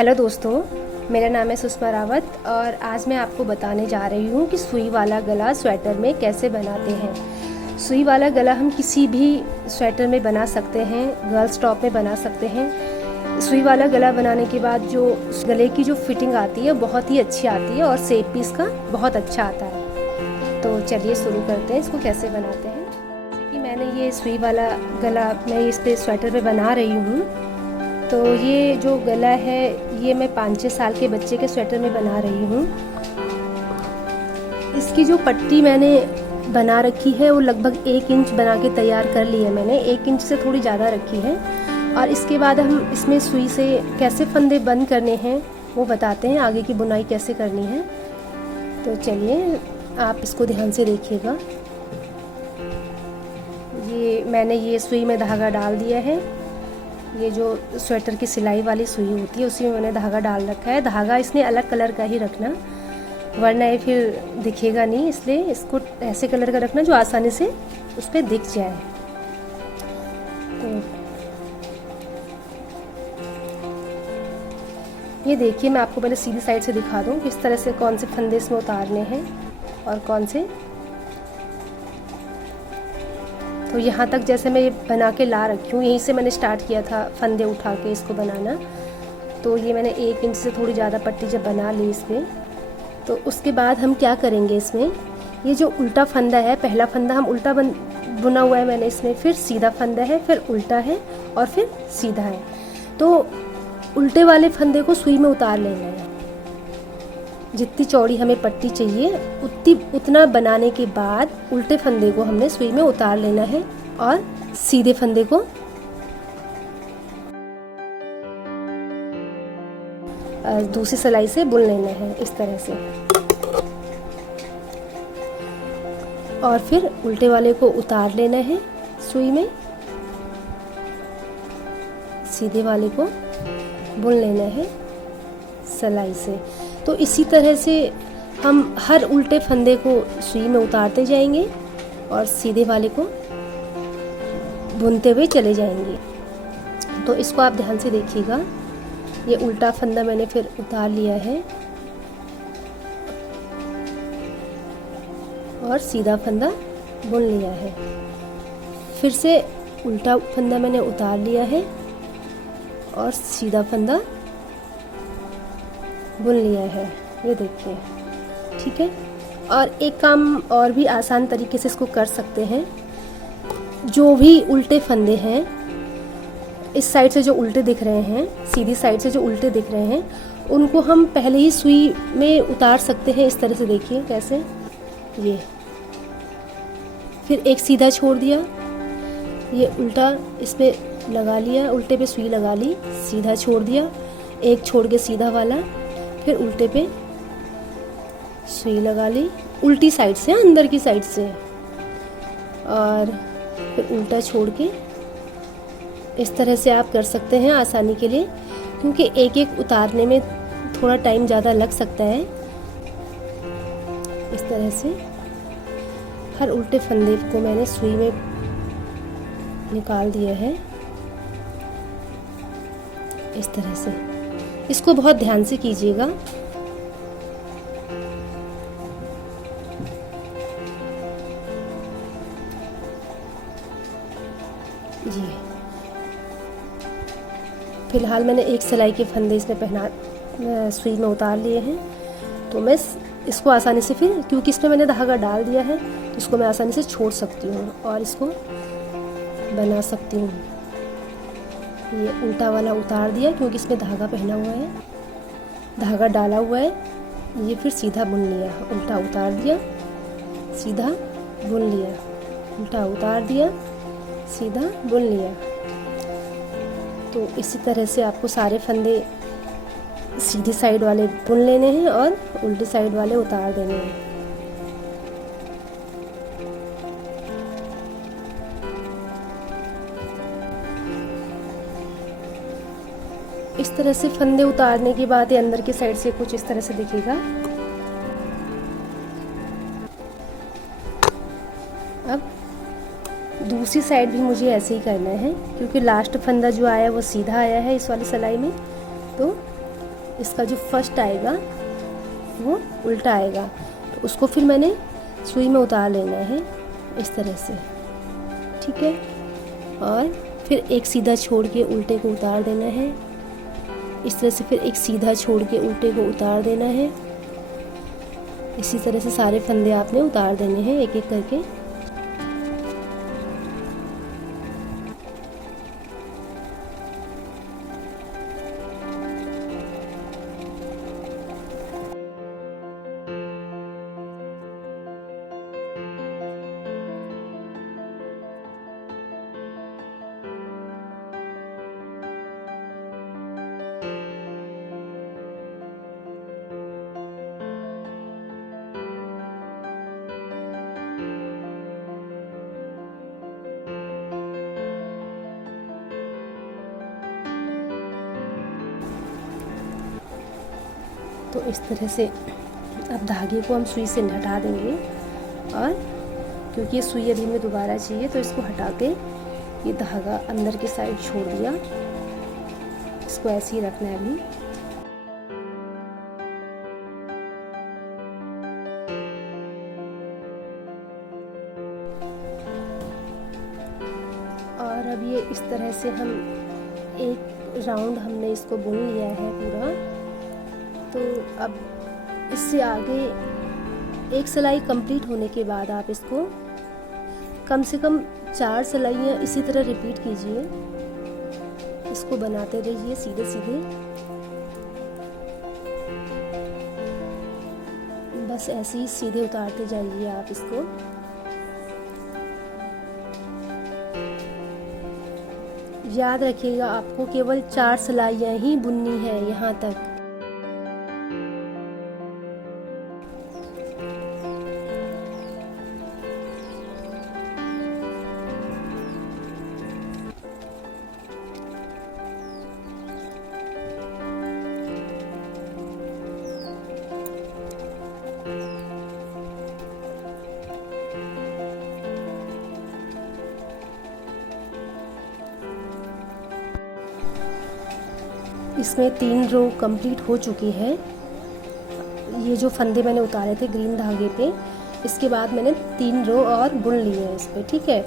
Hello दोस्तों, मेरा नाम है सुषमा रावत और आज मैं आपको बताने जा रही हूँ कि सुई वाला गला स्वेटर में कैसे बनाते हैं। सुई वाला गला हम किसी भी स्वेटर में बना सकते हैं, गर्ल्स टॉप में बना सकते हैं। सुई वाला गला बनाने के बाद जो गले की जो फिटिंग आती है बहुत ही अच्छी आती है और शेप भी इसका बहुत अच्छा आता है। तो चलिए शुरू करते हैं इसको कैसे बनाते हैं। जैसे कि मैंने ये सुई वाला गला मैं इस पे स्वेटर पे बना रही हूँ। तो ये जो गला है ये मैं 5-6 साल के बच्चे के स्वेटर में बना रही हूँ। इसकी जो पट्टी मैंने बना रखी है वो लगभग 1 इंच बना के तैयार कर ली है मैंने। 1 इंच से थोड़ी ज़्यादा रखी है। और इसके बाद हम इसमें सुई से कैसे फंदे बंद करने हैं वो बताते हैं, आगे की बुनाई कैसे करनी है। तो चलिए आप इसको ध्यान से देखिएगा। ये मैंने ये सुई में धागा डाल दिया है। ये जो स्वेटर की सिलाई वाली सुई होती है उसी में मैंने धागा डाल रखा है। धागा इसने अलग कलर का ही रखना, वरना ये फिर दिखेगा नहीं, इसलिए इसको ऐसे कलर का रखना जो आसानी से उस पर दिख जाए। तो ये देखिए, मैं आपको पहले सीधी साइड से दिखा दूँ किस तरह से कौन से फंदे इसमें उतारने हैं और कौन से। तो यहाँ तक जैसे मैं ये बना के ला रखी हूँ, यहीं से मैंने स्टार्ट किया था फंदे उठा के इसको बनाना। तो ये मैंने 1 इंच से थोड़ी ज़्यादा पट्टी जब बना ली इसमें, तो उसके बाद हम क्या करेंगे इसमें, ये जो उल्टा फंदा है, पहला फंदा हम उल्टा बुना हुआ है मैंने इसमें, फिर सीधा फंदा है, फिर उल्टा है और फिर सीधा है। तो उल्टे वाले फंदे को सुई में उतार लेना है। जितनी चौड़ी हमें पट्टी चाहिए उतना बनाने के बाद उल्टे फंदे को हमने सुई में उतार लेना है और सीधे फंदे को दूसरी सिलाई से बुन लेना है इस तरह से। और फिर उल्टे वाले को उतार लेना है सुई में, सीधे वाले को बुन लेना है सिलाई से। तो इसी तरह से हम हर उल्टे फंदे को सुई में उतारते जाएंगे और सीधे वाले को बुनते हुए चले जाएंगे। तो इसको आप ध्यान से देखिएगा। ये उल्टा फंदा मैंने फिर उतार लिया है और सीधा फंदा बुन लिया है। फिर से उल्टा फंदा मैंने उतार लिया है और सीधा फंदा बुन लिया है, ये देखिए, ठीक है। और एक काम और भी आसान तरीके से इसको कर सकते हैं। जो भी उल्टे फंदे हैं, इस साइड से जो उल्टे दिख रहे हैं, सीधी साइड से जो उल्टे दिख रहे हैं, उनको हम पहले ही सुई में उतार सकते हैं इस तरह से। देखिए कैसे, ये फिर एक सीधा छोड़ दिया, ये उल्टा इसमें लगा लिया, उल्टे पे सुई लगा ली, सीधा छोड़ दिया, एक छोड़ के सीधा वाला, फिर उल्टे पे सुई लगा ली उल्टी साइड से, अंदर की साइड से, और फिर उल्टा छोड़ के इस तरह से आप कर सकते हैं आसानी के लिए, क्योंकि एक एक उतारने में थोड़ा टाइम ज़्यादा लग सकता है। इस तरह से हर उल्टे फंदे को मैंने सुई में निकाल दिया है इस तरह से। इसको बहुत ध्यान से कीजिएगा। जी, फिलहाल मैंने एक सिलाई के फंदे इसमें सुई में उतार लिए हैं। तो मैं इसको आसानी से फिर, क्योंकि इसमें मैंने धागा डाल दिया है, तो इसको मैं आसानी से छोड़ सकती हूँ और इसको बना सकती हूँ। ये उल्टा वाला उतार दिया क्योंकि इसमें धागा पहना हुआ है, धागा डाला हुआ है। ये फिर सीधा बुन लिया, उल्टा उतार दिया, सीधा बुन लिया, उल्टा उतार दिया, सीधा बुन लिया। तो इसी तरह से आपको सारे फंदे सीधी साइड वाले बुन लेने हैं और उल्टी साइड वाले उतार देने हैं। इस तरह से फंदे उतारने के बाद ये अंदर की साइड से कुछ इस तरह से दिखेगा। अब दूसरी साइड भी मुझे ऐसे ही करना है, क्योंकि लास्ट फंदा जो आया वो सीधा आया है इस वाली सिलाई में। तो इसका जो फर्स्ट आएगा वो उल्टा आएगा, तो उसको फिर मैंने सुई में उतार लेना है इस तरह से, ठीक है। और फिर एक सीधा छोड़ के उल्टे को उतार देना है, इस तरह से फिर एक सीधा छोड़ के उल्टे को उतार देना है। इसी तरह से सारे फंदे आपने उतार देने हैं एक एक करके। तो इस तरह से अब धागे को हम सुई से हटा देंगे, और क्योंकि ये सुई अभी हमें दोबारा चाहिए तो इसको हटा के ये धागा अंदर की साइड छोड़ दिया। इसको ऐसे ही रखना है अभी। और अब ये इस तरह से हम एक राउंड हमने इसको बुन लिया है पूरा। तो अब इससे आगे एक सिलाई कंप्लीट होने के बाद आप इसको कम से कम 4 सिलाइयाँ इसी तरह रिपीट कीजिए। इसको बनाते रहिए सीधे सीधे, बस ऐसे ही सीधे उतारते जाइए आप इसको। याद रखिएगा आपको केवल 4 सिलाइयाँ ही बुननी है यहाँ तक। इसमें 3 रो कंप्लीट हो चुकी है। ये जो फंदे मैंने उतारे थे ग्रीन धागे पे, इसके बाद मैंने 3 रो और बुन लिए हैं इस पे, ठीक है।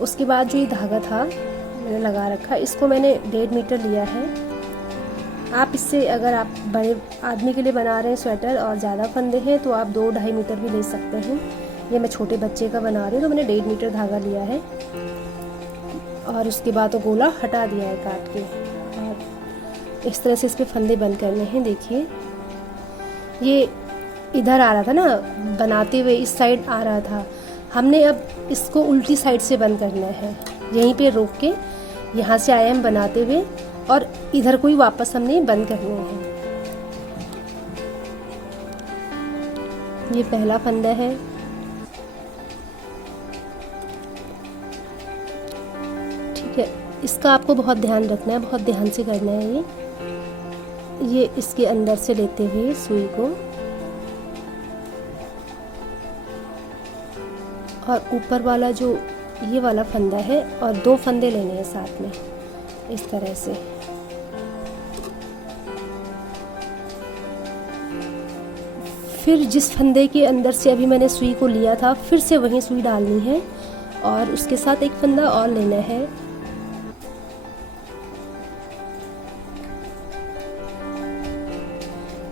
उसके बाद जो ये धागा था मैंने लगा रखा, इसको मैंने 1.5 मीटर लिया है। आप इससे अगर आप बड़े आदमी के लिए बना रहे हैं स्वेटर और ज़्यादा फंदे हैं तो आप 2-2.5 मीटर भी ले सकते हैं। ये मैं छोटे बच्चे का बना रही हूँ तो मैंने 1.5 मीटर धागा लिया है। और उसके बाद तो गोला हटा दिया है काट के। और इस तरह से इस पे फंदे बंद करने हैं। देखिए ये इधर आ रहा था ना, बनाते हुए इस साइड आ रहा था, हमने अब इसको उल्टी साइड से बंद करना है। यहीं पे रोक के यहाँ से आए हम बनाते हुए और इधर को ही वापस हमने बंद करने हैं। ये पहला फंदा है, ठीक है। इसका आपको बहुत ध्यान रखना है, बहुत ध्यान से करना है। ये इसके अंदर से लेते हुए सुई को और ऊपर वाला जो ये वाला फंदा है और 2 फंदे लेने हैं साथ में इस तरह से। फिर जिस फंदे के अंदर से अभी मैंने सुई को लिया था फिर से वहीं सुई डालनी है और उसके साथ एक फंदा और लेना है।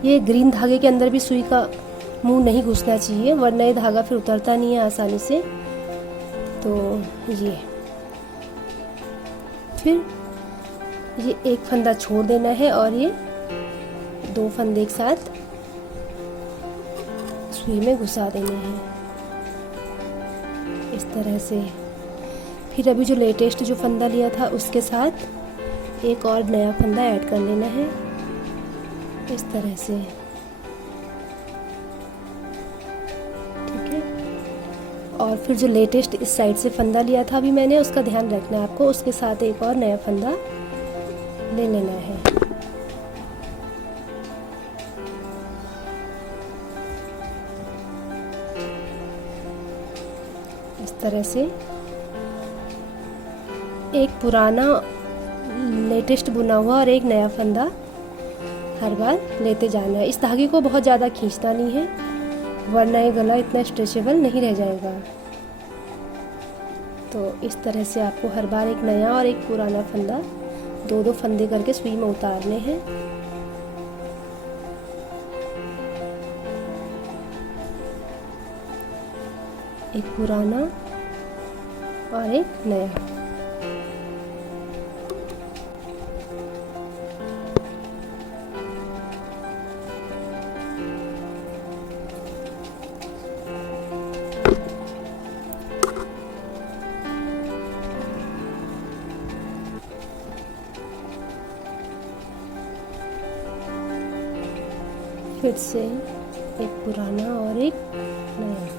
ये ग्रीन धागे के अंदर भी सुई का मुंह नहीं घुसना चाहिए, वरना ये धागा फिर उतरता नहीं है आसानी से। तो ये फिर ये एक फंदा छोड़ देना है और ये 2 फंदे एक साथ सुई में घुसा देने हैं इस तरह से। फिर अभी जो लेटेस्ट जो फंदा लिया था उसके साथ एक और नया फंदा ऐड कर लेना है इस तरह से, ठीक है। और फिर जो लेटेस्ट इस साइड से फंदा लिया था अभी मैंने, उसका ध्यान रखना है आपको, उसके साथ एक और नया फंदा ले लेना है। इस तरह से एक पुराना लेटेस्ट बुना हुआ और एक नया फंदा हर बार लेते जाना है। इस धागे को बहुत ज़्यादा खींचना नहीं है, वरना ये गला इतना स्ट्रेचेबल नहीं रह जाएगा। तो इस तरह से आपको हर बार एक नया और एक पुराना फंदा, दो दो फंदे करके सुई में उतारने हैं। एक पुराना और एक नया। फिर से एक पुराना और एक नया।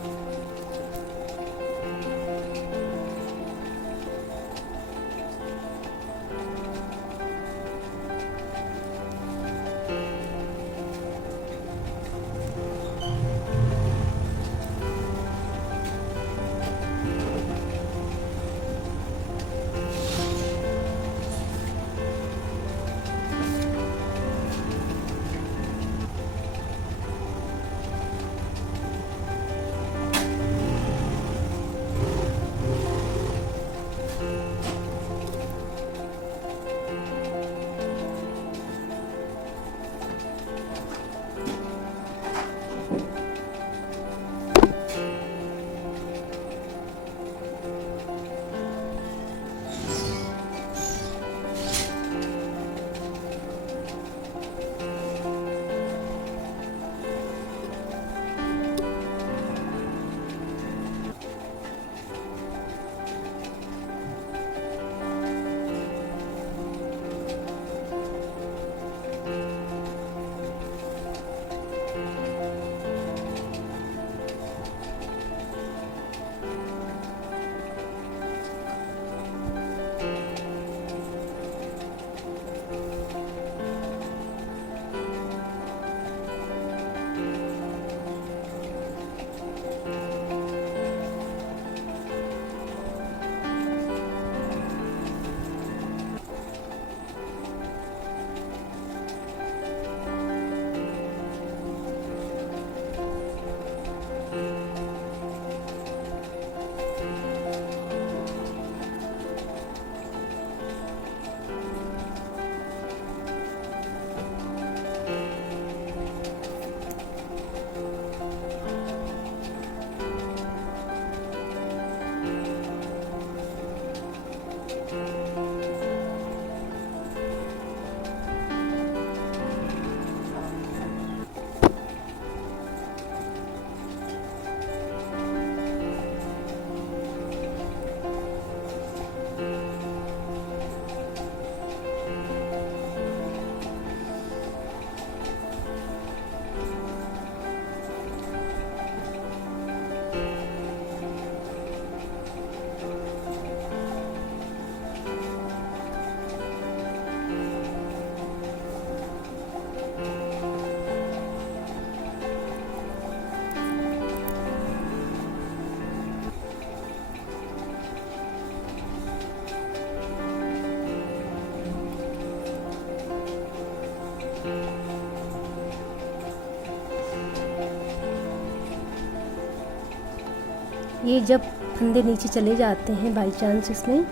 ये जब फंदे नीचे चले जाते हैं बाई चांस इसमें,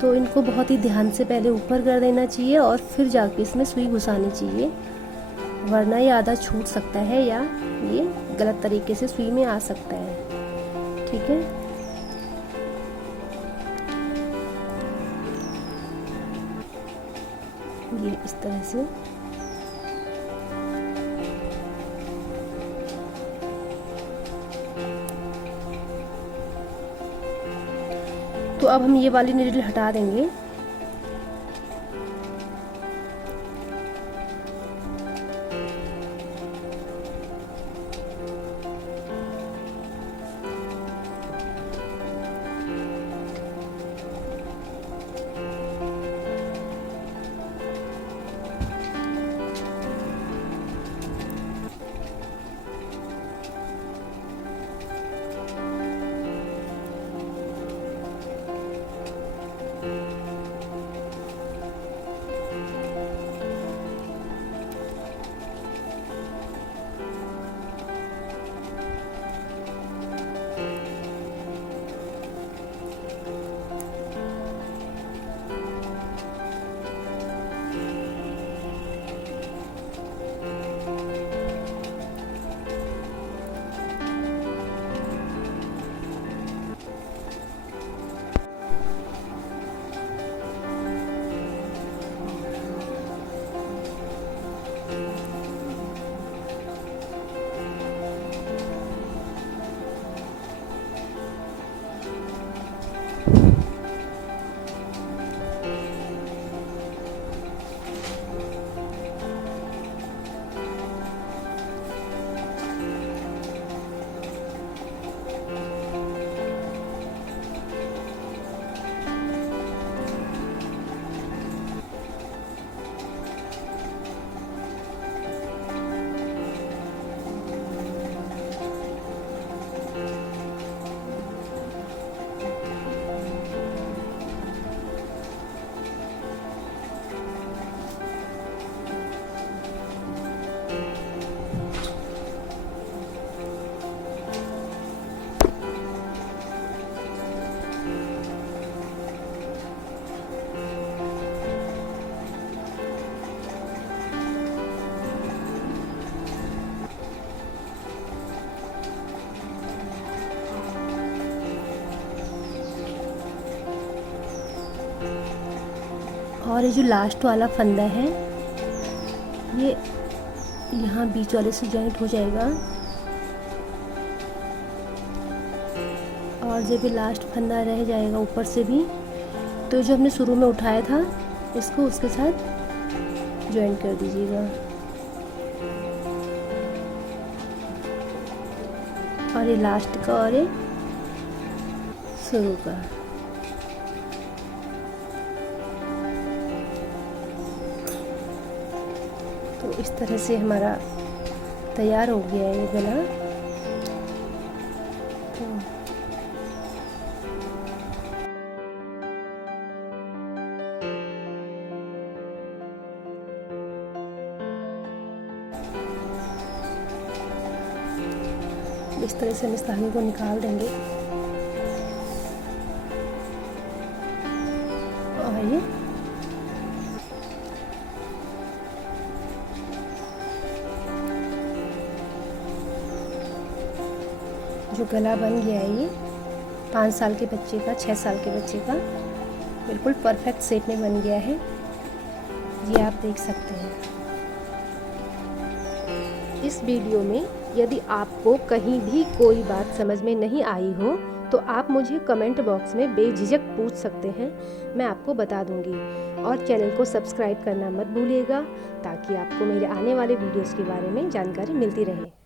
तो इनको बहुत ही ध्यान से पहले ऊपर कर देना चाहिए और फिर जाके इसमें सुई घुसानी चाहिए, वरना ये आधा छूट सकता है या ये गलत तरीके से सुई में आ सकता है। ठीक है, ये इस तरह से। तो अब हम ये वाली नीडल हटा देंगे। और ये जो लास्ट वाला फंदा है ये यहाँ बीच वाले से जॉइंट हो जाएगा, और जब भी लास्ट फंदा रह जाएगा ऊपर से भी, तो जो हमने शुरू में उठाया था इसको उसके साथ जॉइंट कर दीजिएगा। और ये लास्ट का और ये शुरू का। तो इस तरह से हमारा तैयार हो गया है ये गला। तो इस तरह से हम इस धागे को निकाल देंगे। और ये जो गला बन गया है ये 5 साल के बच्चे का, 6 साल के बच्चे का बिल्कुल परफेक्ट शेप में बन गया है, ये आप देख सकते हैं। इस वीडियो में यदि आपको कहीं भी कोई बात समझ में नहीं आई हो तो आप मुझे कमेंट बॉक्स में बेझिझक पूछ सकते हैं, मैं आपको बता दूंगी। और चैनल को सब्सक्राइब करना मत भूलिएगा ताकि आपको मेरे आने वाले वीडियोस के बारे में जानकारी मिलती रहे।